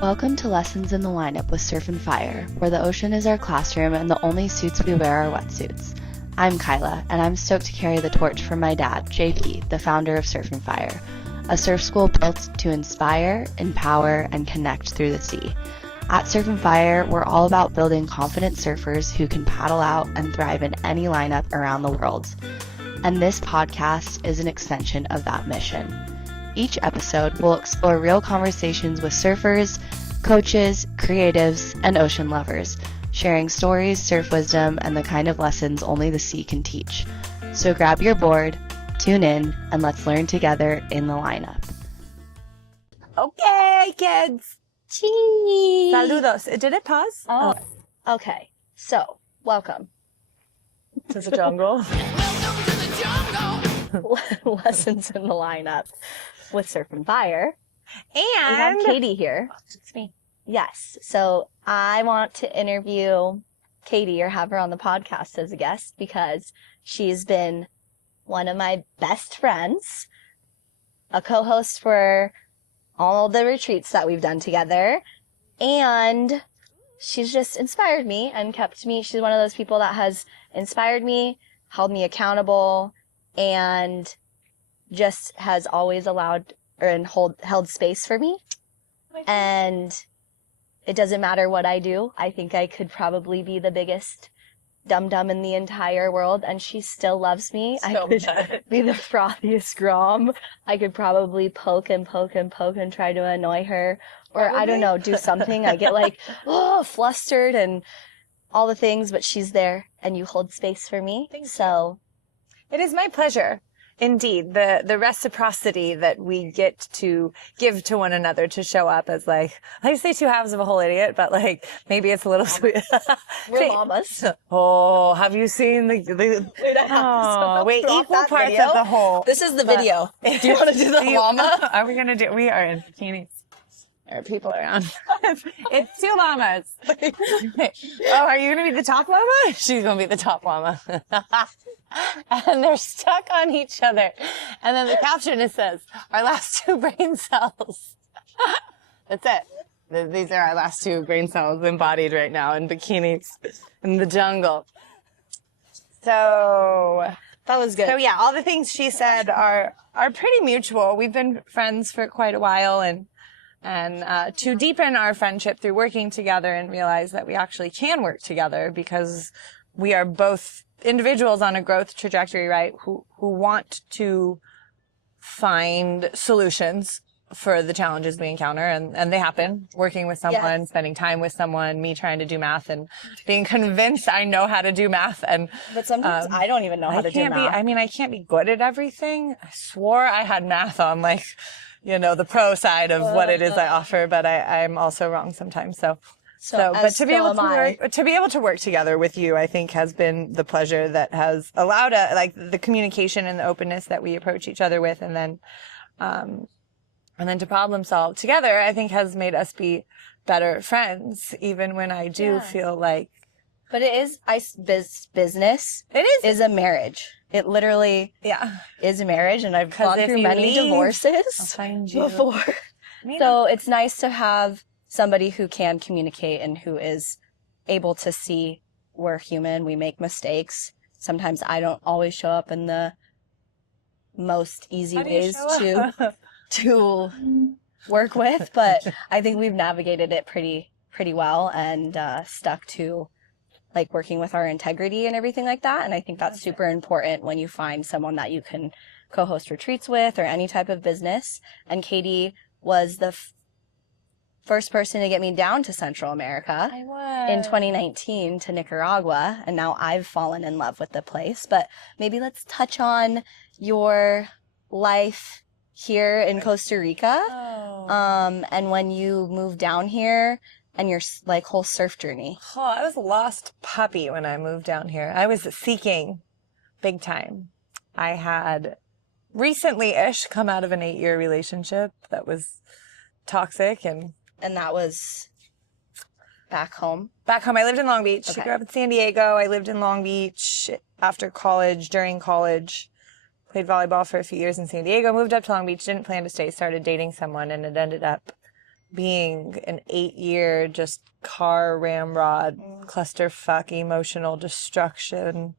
Welcome to Lessons in the Lineup with Surf and Fire, where the ocean is our classroom and the only suits we wear are wetsuits. I'm Kyla, and I'm stoked to carry the torch from my dad, JP, the founder of Surf and Fire, a surf school built to inspire, empower, and connect through the sea. At Surf and Fire, we're all about building confident surfers who can paddle out and thrive in any lineup around the world. And this podcast is an extension of that mission. Each episode will explore real conversations with surfers, coaches, creatives, and ocean lovers, sharing stories, surf wisdom, and the kind of lessons only the sea can teach. So grab your board, tune in, and let's learn together in the lineup. Okay, kids. Cheese. Saludos. Did it pause? Oh. Okay. So, welcome to the jungle. Welcome to the jungle. Lessons in the Lineup with Surf and Fire. And we have Katie here. It's me. Yes. So I want to interview Katie or have her on the podcast as a guest because she's been one of my best friends, a co-host for all the retreats that we've done together, and she's just inspired me and kept me. She's one of those people that has inspired me, held me accountable, and just has always allowed and held space for me. And it doesn't matter what I do. I think I could probably be the biggest dum-dum in the entire world, and she still loves me. I could be the frothiest grom. I could probably poke and try to annoy her. Or, I don't know, do something. I get like, flustered and all the things, but she's there, and you hold space for me. So it is my pleasure. Indeed, the reciprocity that we get to give to one another to show up as like, I say two halves of a whole idiot, but like maybe it's a little sweet. We're llamas. Oh, have you seen the equal parts video. of the whole. This is the video. Do you want to do the llama? Are we going to do, we are in bikinis. There are people around. It's two llamas. Oh, are you going to be the top llama? She's going to be the top llama. And they're stuck on each other. And then the caption, it says, our last two brain cells. That's it. These are our last two brain cells embodied right now in bikinis in the jungle. So That was good. So yeah, all the things she said are pretty mutual. We've been friends for quite a while, and to deepen our friendship through working together and realize that we actually can work together because we are both individuals on a growth trajectory, right? Who want to find solutions for the challenges we encounter, and they happen. Working with someone, spending time with someone, me trying to do math and being convinced I know how to do math. But sometimes I don't even know how to do math. I can't be good at everything. I swore I had math on the pro side of what it is I offer, but I'm also wrong sometimes. But to be able to work together with you, I think has been the pleasure that has allowed the communication and the openness that we approach each other with, and then to problem solve together, I think has made us be better friends, even when I do feel like. But it is business. It is a marriage. It literally is a marriage, and I've gone through many divorces before. So it's nice to have somebody who can communicate and who is able to see we're human, we make mistakes. Sometimes I don't always show up in the most easy ways to work with, but I think we've navigated it pretty well and stuck to like working with our integrity and everything like that. And I think that's super important when you find someone that you can co-host retreats with or any type of business. And Katie was the first person to get me down to Central America in 2019 to Nicaragua, and now I've fallen in love with the place. But maybe let's touch on your life here in Costa Rica, and when you moved down here and your like whole surf journey. Oh, I was a lost puppy when I moved down here. I was seeking big time. I had recently-ish come out of an 8-year relationship that was toxic, and that was back home? Back home. I lived in Long Beach. Okay. I grew up in San Diego. I lived in Long Beach after college, during college. Played volleyball for a few years in San Diego. Moved up to Long Beach. Didn't plan to stay. Started dating someone, and it ended up being an 8-year just car ramrod clusterfuck emotional destruction.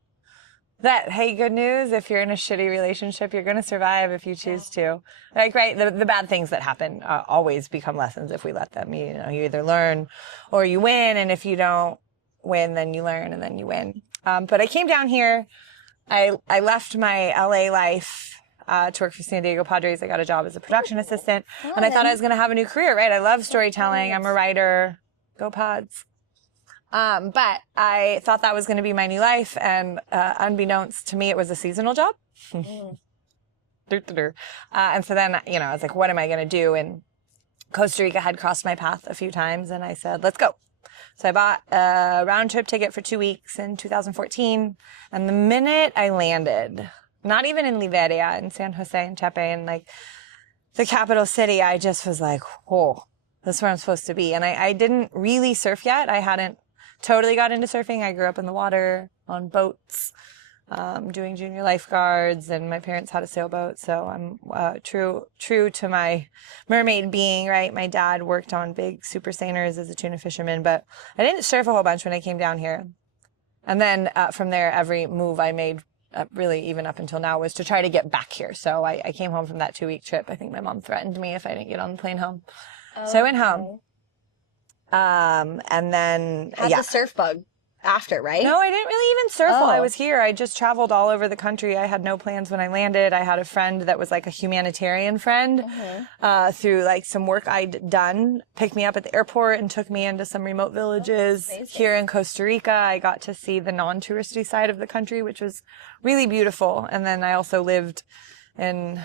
That, hey, good news, if you're in a shitty relationship, you're going to survive if you choose to. Like, right, the bad things that happen always become lessons if we let them. You know, you either learn or you win, and if you don't win, then you learn, and then you win. But I came down here. I left my LA life to work for San Diego Padres. I got a job as a production assistant, and I thought I was going to have a new career, right? I love storytelling. I'm a writer. Go Pods. But I thought that was going to be my new life, and unbeknownst to me, it was a seasonal job. And so then, you know, I was like, what am I going to do? And Costa Rica had crossed my path a few times, and I said, let's go. So I bought a round-trip ticket for 2 weeks in 2014, and the minute I landed, not even in Liberia, in San Jose and Chepe, and like the capital city, I just was like, whoa, this is where I'm supposed to be. And I didn't really surf yet. I hadn't totally got into surfing. I grew up in the water, on boats, doing junior lifeguards, and my parents had a sailboat. So I'm true to my mermaid being, right? My dad worked on big super seiners as a tuna fisherman, but I didn't surf a whole bunch when I came down here. And then from there, every move I made, really even up until now, was to try to get back here. So I came home from that 2-week trip. I think my mom threatened me if I didn't get on the plane home. So I went home. And then had the surf bug after, right? No, I didn't really even surf while I was here. I just traveled all over the country. I had no plans when I landed. I had a friend that was like a humanitarian friend through like some work I'd done, picked me up at the airport and took me into some remote villages here in Costa Rica. I got to see the non-touristy side of the country, which was really beautiful. And then I also lived in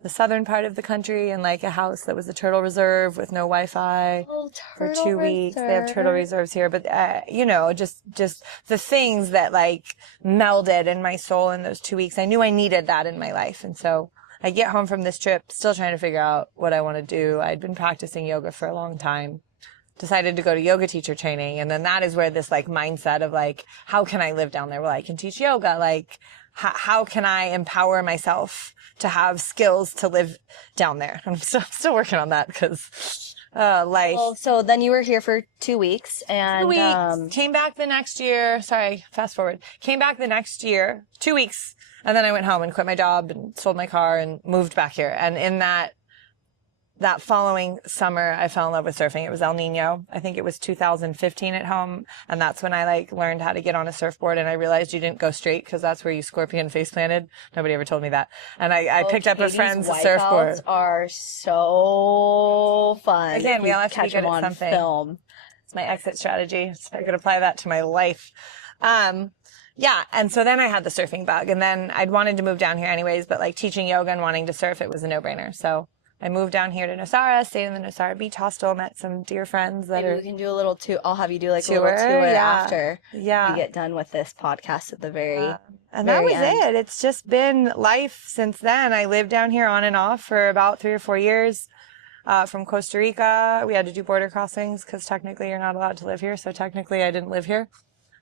the southern part of the country in like a house that was a turtle reserve with no Wi-Fi for 2 weeks. They have turtle reserves here, but you know, just the things that like melded in my soul in those 2 weeks. I knew I needed that in my life. And so I get home from this trip still trying to figure out what I want to do. I'd been practicing yoga for a long time. Decided to go to yoga teacher training. And then that is where this like mindset of like, how can I live down there? Well, I can teach yoga. Like, how can I empower myself to have skills to live down there? I'm still working on that because life. Well, so then you were here for 2 weeks, and 2 weeks. Came back the next year. Sorry, fast forward. Came back the next year, 2 weeks, and then I went home and quit my job and sold my car and moved back here. And in that following summer, I fell in love with surfing. It was El Nino. I think it was 2015 at home. And that's when I like learned how to get on a surfboard. And I realized you didn't go straight because that's where you scorpion face planted. Nobody ever told me that. And I picked up a friend's surfboard. Are so fun. Again, we all have to be good at on something. film. It's my exit strategy. So I could apply that to my life. Yeah. And so then I had the surfing bug, and then I'd wanted to move down here anyways, but like teaching yoga and wanting to surf, it was a no-brainer. So I moved down here to Nosara, stayed in the Nosara Beach Hostel, met some dear friends that Maybe we can do a little tour. I'll have you do like a little tour after we get done with this podcast at the very and that was end. It. It's just been life since then. I lived down here on and off for about 3 or 4 years. From Costa Rica, we had to do border crossings because technically you're not allowed to live here. So technically I didn't live here.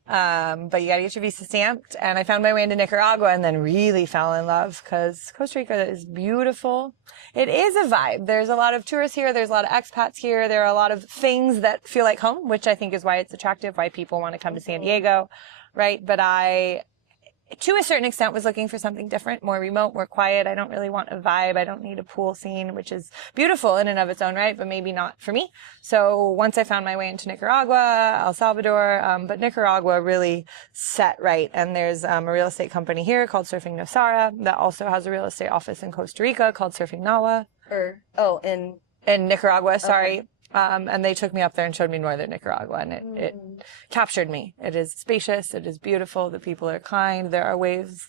But you gotta get your visa stamped. And I found my way into Nicaragua and then really fell in love because Costa Rica is beautiful. It is a vibe. There's a lot of tourists here. There's a lot of expats here. There are a lot of things that feel like home, which I think is why it's attractive, why people want to come to San Diego, right? But I, to a certain extent, was looking for something different, more remote, more quiet. I don't really want a vibe. I don't need a pool scene, which is beautiful in and of its own right, but maybe not for me. So once I found my way into Nicaragua, El Salvador, but Nicaragua really set right. And there's a real estate company here called Surfing Nosara that also has a real estate office in Costa Rica called Surfing Nawa. In Nicaragua, sorry. Okay. And they took me up there and showed me northern Nicaragua, and it captured me. It is spacious. It is beautiful. The people are kind. There are waves,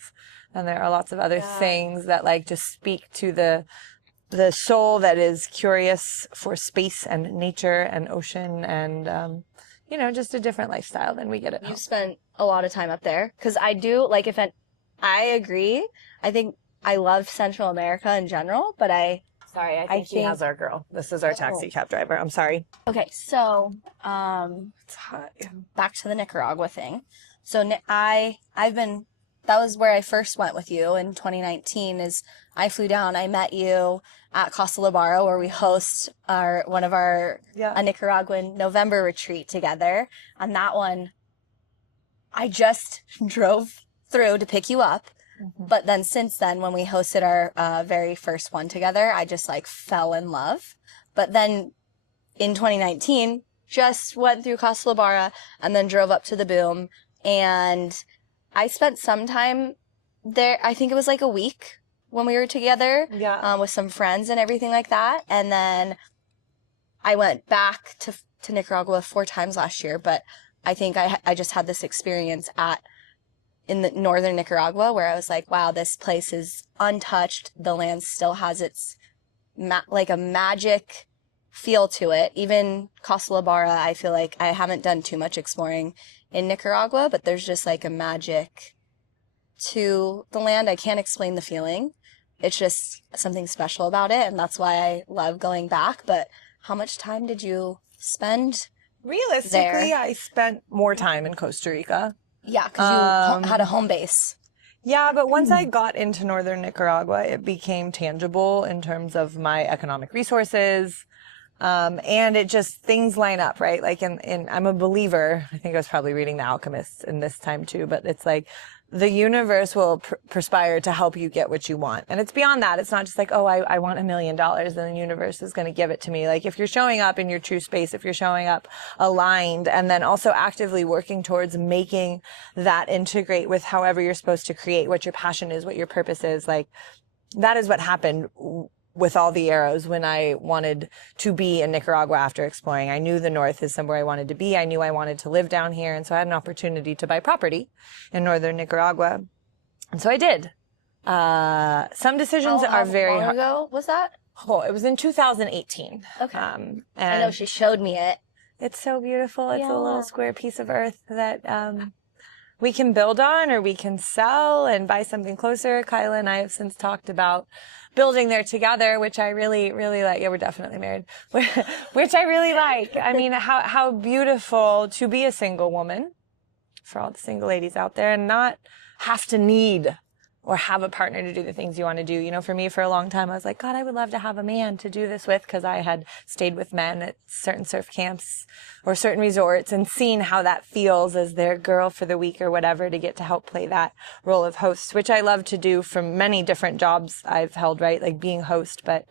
and there are lots of other things that like just speak to the soul that is curious for space and nature and ocean and, just a different lifestyle than we get at home. You've spent a lot of time up there because I do like I agree. I think I love Central America in general, but I think he has our girl. This is our taxi cab driver. I'm sorry. Okay, so it's hot. Back to the Nicaragua thing. So I've been that was where I first went with you in 2019. Is I flew down, I met you at Costa Rica, where we host one of our a Nicaraguan November retreat together. And that one, I just drove through to pick you up. But then since then, when we hosted our very first one together, I just like fell in love. But then in 2019, just went through Costa Rica and then drove up to the Boom. And I spent some time there. I think it was like a week when we were together with some friends and everything like that. And then I went back to Nicaragua 4 times last year. But I think I just had this experience in the northern Nicaragua where I was like, wow, this place is untouched. The land still has its like a magic feel to it. Even Costa Rica, I feel like I haven't done too much exploring in Nicaragua, but there's just like a magic to the land. I can't explain the feeling. It's just something special about it, and that's why I love going back. But how much time did you spend Realistically, I spent more time in Costa Rica. Yeah, because you had a home base. Yeah, but once I got into northern Nicaragua, it became tangible in terms of my economic resources. And it just, things line up, right? Like I'm a believer. I think I was probably reading The Alchemist in this time too, but it's like the universe will perspire to help you get what you want. And it's beyond that. It's not just like, oh, I want $1 million and the universe is going to give it to me. Like if you're showing up in your true space, if you're showing up aligned and then also actively working towards making that integrate with however you're supposed to create, what your passion is, what your purpose is, like that is what happened with all the arrows when I wanted to be in Nicaragua after exploring. I knew the north is somewhere I wanted to be. I knew I wanted to live down here. And so I had an opportunity to buy property in northern Nicaragua. And so I did. Some decisions are very hard. How long ago was that? Oh, it was in 2018. Okay. And I know she showed me it. It's so beautiful. It's a little square piece of earth that we can build on or we can sell and buy something closer. Kyla and I have since talked about building there together, which I really, really like. Yeah, we're definitely married, which I really like. I mean, how beautiful to be a single woman, for all the single ladies out there, and not have to need or have a partner to do the things you want to do. You know, for me, for a long time, I was like, God, I would love to have a man to do this with, because I had stayed with men at certain surf camps or certain resorts and seen how that feels as their girl for the week or whatever, to get to help play that role of host, which I love to do from many different jobs I've held, right? Like being host. But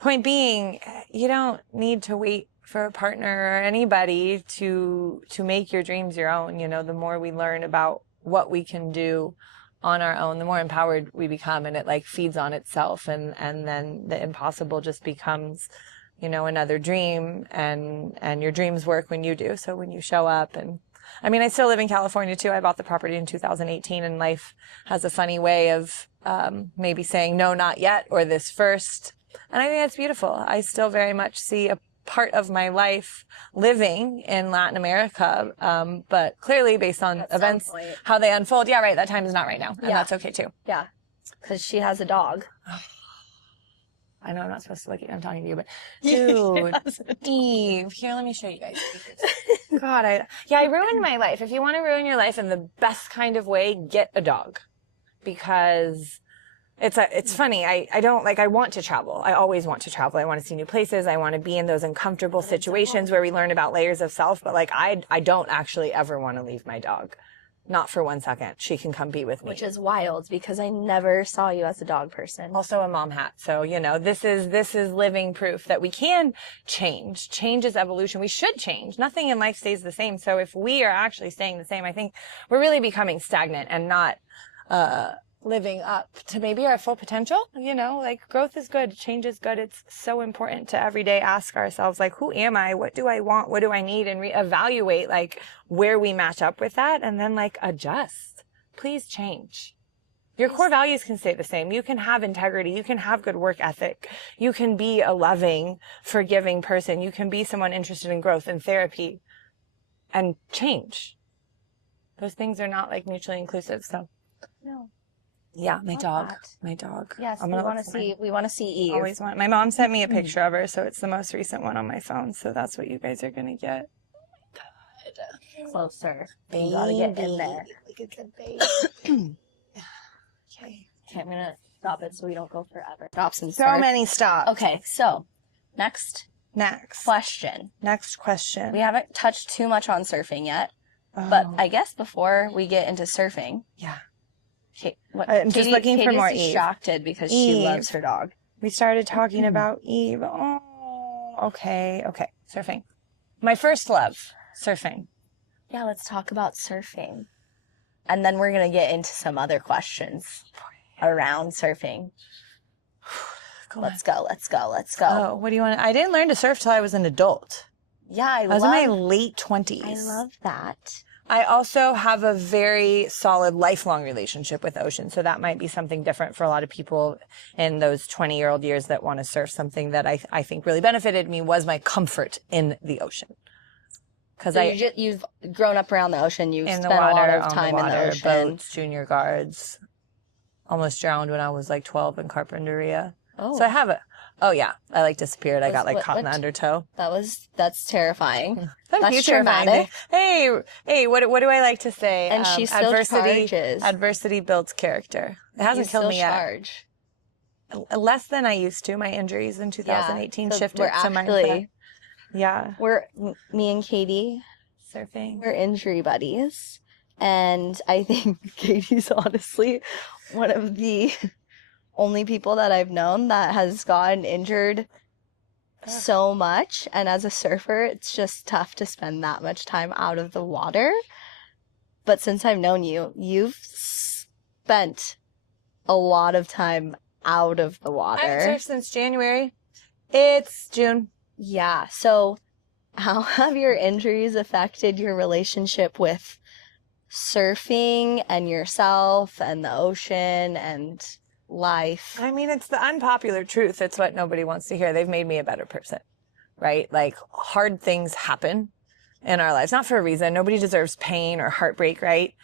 point being, you don't need to wait for a partner or anybody to make your dreams your own. You know, the more we learn about what we can do on our own, the more empowered we become, and it like feeds on itself, and then the impossible just becomes, you know, another dream, and your dreams work when you do. So when you show up, and I mean, I still live in California too. I bought the property in 2018, and life has a funny way of maybe saying no, not yet, or this first. And I think that's beautiful. I still very much see a part of my life living in Latin America, but clearly based on events, how they unfold. Yeah, right. That time is not right now, and that's okay too. Yeah, because she has a dog. I know I'm not supposed to look at you. I'm talking to you, but dude, Eve, here, let me show you guys. God, I ruined my life. If you want to ruin your life in the best kind of way, get a dog, because it's funny. I don't I want to travel. I always want to travel. I want to see new places. I want to be in those uncomfortable situations where we learn about layers of self. But I don't actually ever want to leave my dog. Not for 1 second. She can come be with me. Which is wild, because I never saw you as a dog person. Also a mom hat. So, you know, this is living proof that we can change. Change is evolution. We should change. Nothing in life stays the same. So if we are actually staying the same, I think we're really becoming stagnant and not, living up to maybe our full potential. You know, like growth is good, change is good. It's so important to every day ask ourselves, like, who am I? What do I want? What do I need? And reevaluate like where we match up with that, and then like adjust. Please change. Your core values can stay the same. You can have integrity. You can have good work ethic. You can be a loving, forgiving person. You can be someone interested in growth and therapy, and change. Those things are not like mutually inclusive. So no. Yeah, my dog. Yes, we want to see Eve. Always want. My mom sent me a picture of her, so it's the most recent one on my phone. So that's what you guys are gonna get. Closer. You gotta get in there. Like a good baby. Okay, I'm gonna stop it so we don't go forever. Stops and So many stops. Okay, so next question. Next question. We haven't touched too much on surfing yet, but I guess before we get into surfing, I'm just looking for more Eve. Distracted because she loves her dog. We started talking about Eve. Oh, okay. Surfing. My first love, surfing. Yeah, let's talk about surfing. And then we're going to get into some other questions around surfing. Let's go. Oh, what do you want? I didn't learn to surf till I was an adult. Yeah, I was in my late 20s. I love that. I also have a very solid lifelong relationship with the ocean. So that might be something different for a lot of people in those 20-year-old years that want to surf. Something that I think really benefited me was my comfort in the ocean. Because you've grown up around the ocean. You've spent a lot of time in the ocean. Boats, junior guards. Almost drowned when I was like 12 in Carpinteria. Oh. So I have I like disappeared. I got like caught in the undertow. That's terrifying. That's dramatic. Hey, what do I like to say? And she still charges. Adversity builds character. It hasn't killed me yet. Charge. Less than I used to. My injuries in 2018 shifted to my me and Katie surfing. We're injury buddies. And I think Katie's honestly one of the only people that I've known that has gotten injured so much. And as a surfer, it's just tough to spend that much time out of the water. But since I've known you, you've spent a lot of time out of the water. I haven't surfed since January. It's June. Yeah. So how have your injuries affected your relationship with surfing and yourself and the ocean and life? I mean, it's the unpopular truth. It's what nobody wants to hear. They've made me a better person, right? Like, hard things happen in our lives, not for a reason. Nobody deserves pain or heartbreak, right?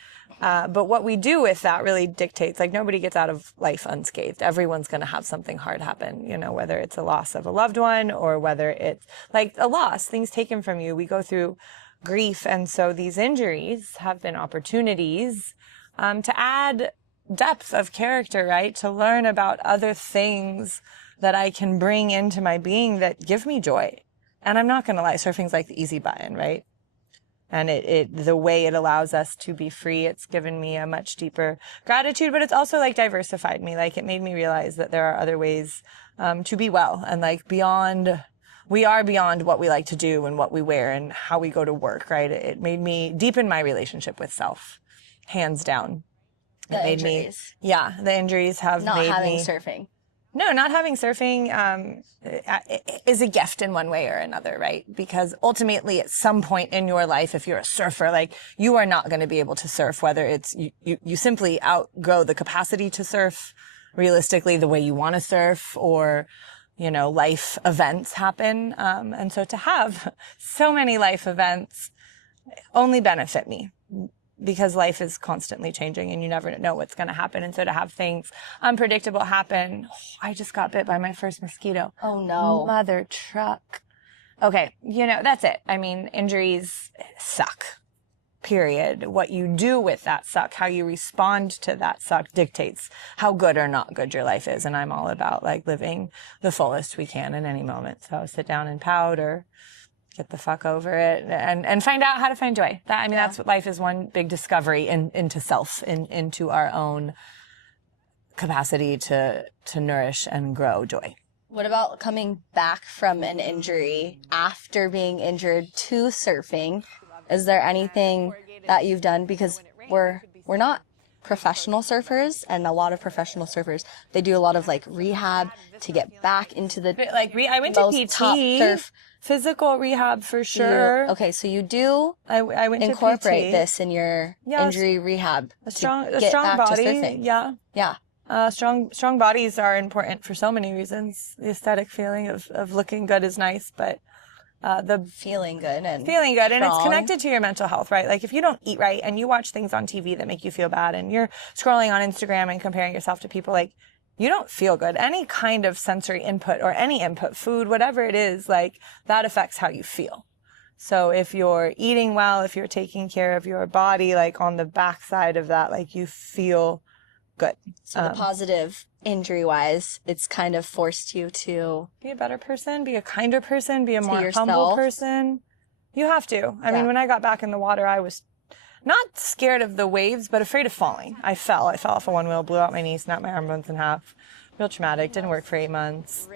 But what we do with that really dictates, like, nobody gets out of life unscathed. Everyone's going to have something hard happen, you know, whether it's a loss of a loved one or whether it's like a loss, things taken from you. We go through grief. And so these injuries have been opportunities to add depth of character, right? To learn about other things that I can bring into my being that give me joy. And I'm not going to lie, surfing's like the easy button, right? And the way it allows us to be free, it's given me a much deeper gratitude, but it's also like diversified me. Like, it made me realize that there are other ways to be well, and like we are beyond what we like to do and what we wear and how we go to work, right? It made me deepen my relationship with self, hands down. The injuries. The injuries have made me... Not having surfing. No, not having surfing is a gift in one way or another, right? Because ultimately, at some point in your life, if you're a surfer, like, you are not going to be able to surf, whether it's you simply outgrow the capacity to surf realistically the way you want to surf, or, you know, life events happen. And so to have so many life events only benefit me, because life is constantly changing and you never know what's going to happen. And so to have things unpredictable happen, I just got bit by my first mosquito. Oh no. Mother truck. Okay. You know, that's it. I mean, injuries suck, period. What you do with that suck, how you respond to that suck, dictates how good or not good your life is. And I'm all about like living the fullest we can in any moment. So sit down and pout or get the fuck over it and find out how to find joy. That's what life is, one big discovery into self, into our own capacity to nourish and grow joy. What about coming back from an injury after being injured to surfing? Is there anything that you've done? Because we're not professional surfers, and a lot of professional surfers, they do a lot of like rehab to get back into the I went to PT, top surf. Physical rehab for sure. Okay, so you do I went incorporate to PT. This in your injury rehab. A strong back body. To surfing. Yeah. Strong bodies are important for so many reasons. The aesthetic feeling of looking good is nice, but the feeling good and it's connected to your mental health, right? Like, if you don't eat right and you watch things on TV that make you feel bad and you're scrolling on Instagram and comparing yourself to people, like, you don't feel good. Any kind of sensory input or any input, food, whatever it is, like, that affects how you feel. So if you're eating well, if you're taking care of your body, like on the backside of that, like you feel good. So the positive injury-wise, it's kind of forced you to be a better person, be a kinder person, be a more humble person. You have to. I mean, when I got back in the water, I was not scared of the waves, but afraid of falling. I fell off a one wheel, blew out my knee, snapped my arm bones in half. Real traumatic. Didn't work for 8 months.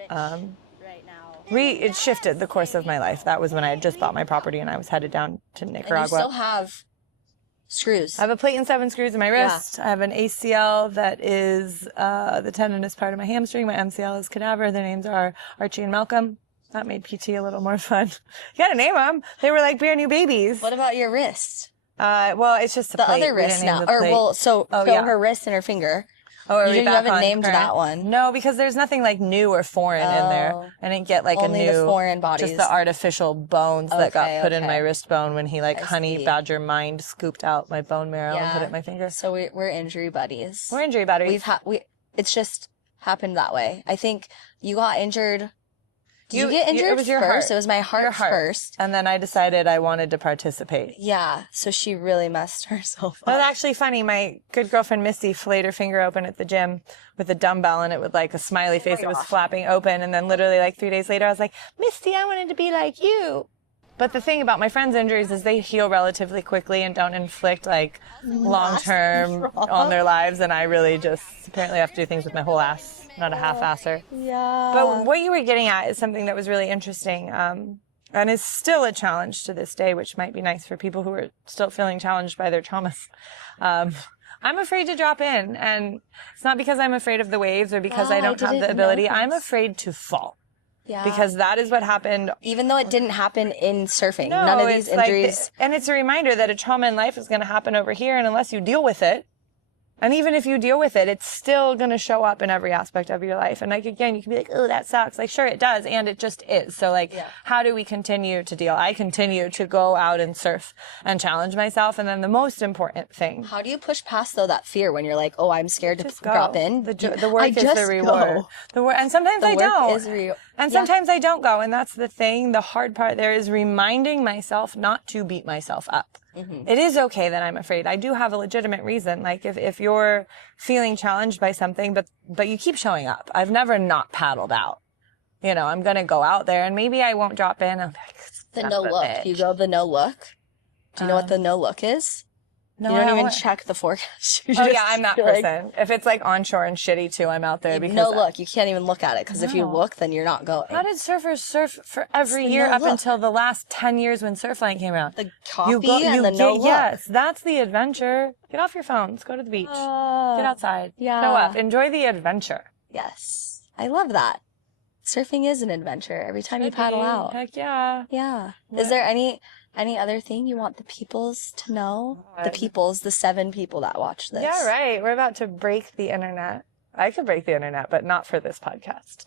It shifted the course of my life. That was when I had just bought my property and I was headed down to Nicaragua. And you still have screws. I have a plate and 7 screws in my wrist. I have an ACL that is the tendinous part of my hamstring. My MCL is cadaver. Their names are Archie and Malcolm. That made PT a little more fun. You gotta name them. They were like brand new babies. What about your wrist? Well, it's just the other wrist now. Show her wrist and her finger. Oh, you haven't named that one. No, because there's nothing like new or foreign in there. I didn't get like only a new the foreign bodies. Just the artificial bones that got put in my wrist bone when he honey badger mind scooped out my bone marrow and put it in my finger. So we're injury buddies. We're injury buddies. It's just happened that way. I think you got injured. Did you get injured? It was your first. Heart. It was my heart first. And then I decided I wanted to participate. Yeah. So she really messed herself up. Well, it's actually funny. My good girlfriend Misty flayed her finger open at the gym with a dumbbell, and it was like a smiley face. It was flapping open. And then literally like 3 days later, I was like, Misty, I wanted to be like you. But the thing about my friends' injuries is they heal relatively quickly and don't inflict like long-term on their lives. And I really just apparently have to do things with my whole ass. Not a half-asser. Yeah. But what you were getting at is something that was really interesting, and is still a challenge to this day, which might be nice for people who are still feeling challenged by their traumas. I'm afraid to drop in, and it's not because I'm afraid of the waves or because I don't have the ability. I'm afraid to fall. Yeah. Because that is what happened. Even though it didn't happen in surfing. No, none of these injuries. And it's a reminder that a trauma in life is going to happen over here, and unless you deal with it, and even if you deal with it, it's still going to show up in every aspect of your life. And like, again, you can be like, oh, that sucks. Like, sure, it does. And it just is. So like, how do we continue to deal? I continue to go out and surf and challenge myself. And then the most important thing. How do you push past though that fear when you're like, oh, I'm scared to drop in? The work is the reward. And sometimes I don't. And sometimes I don't go. And that's the thing. The hard part there is reminding myself not to beat myself up. Mm-hmm. It is okay that I'm afraid. I do have a legitimate reason. Like if you're feeling challenged by something, but you keep showing up. I've never not paddled out. You know, I'm going to go out there and maybe I won't drop in. I'm like, the no look. Bitch. You go the no look. Do you know what the no look is? No, you don't even check the forecast. I'm that person. If it's like onshore and shitty too, I'm out there because look. You can't even look at it because if you look, then you're not going. How did surfers surf for every year up until the last 10 years when Surfline came out? The coffee and the no look. Yes, that's the adventure. Get off your phones. Go to the beach. Get outside. Yeah. Show up. Enjoy the adventure. Yes, I love that. Surfing is an adventure every time you paddle out. Heck yeah. Yeah. What? Is there any other thing you want the peoples to know? The 7 people that watch this. Yeah, right. We're about to break the internet. I could break the internet, but not for this podcast.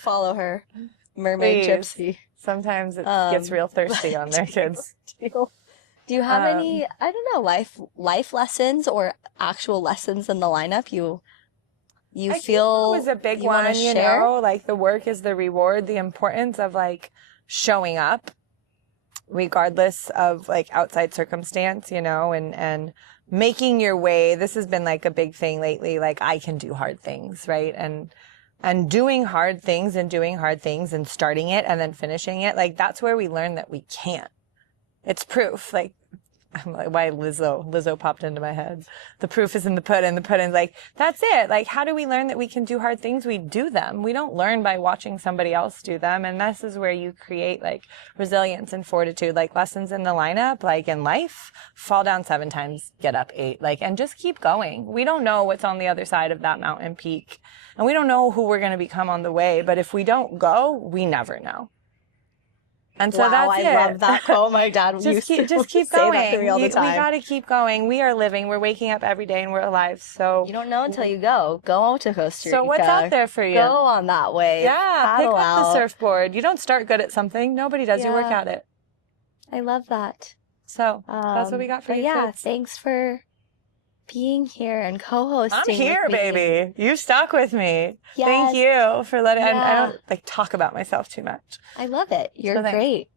Follow her. Mermaid Gypsy. Sometimes it gets real thirsty on there, kids. Do you have any, I don't know, life lessons or actual lessons in the lineup I feel it was a big one, you know, like the work is the reward, the importance of like showing up regardless of like outside circumstance, you know, and making your way. This has been like a big thing lately. Like I can do hard things, right? And doing hard things and starting it and then finishing it. Like that's where we learn that we can't. It's proof. Like, I'm like, why Lizzo popped into my head. The proof is in the pudding. The pudding's like, that's it. Like, how do we learn that we can do hard things? We do them. We don't learn by watching somebody else do them. And this is where you create like resilience and fortitude, like lessons in the lineup, like in life, fall down 7 times, get up 8, like, and just keep going. We don't know what's on the other side of that mountain peak. And we don't know who we're going to become on the way. But if we don't go, we never know. And so that's it. I love that quote. My dad used to keep say going. That to me all the time. We got to keep going. We are living. We're waking up every day and we're alive. So you don't know until you go. Go to Costa Rica. So what's out there for you? Go on that way. Yeah, pick up the surfboard. You don't start good at something. Nobody does. You work at it. I love that. So that's what we got for you. Yeah, kids. thanks for being here and co-hosting. I'm here, with me. baby. You stuck with me. Yes. Thank you for letting. Yeah. I don't like talk about myself too much. I love it. You're So thanks. great.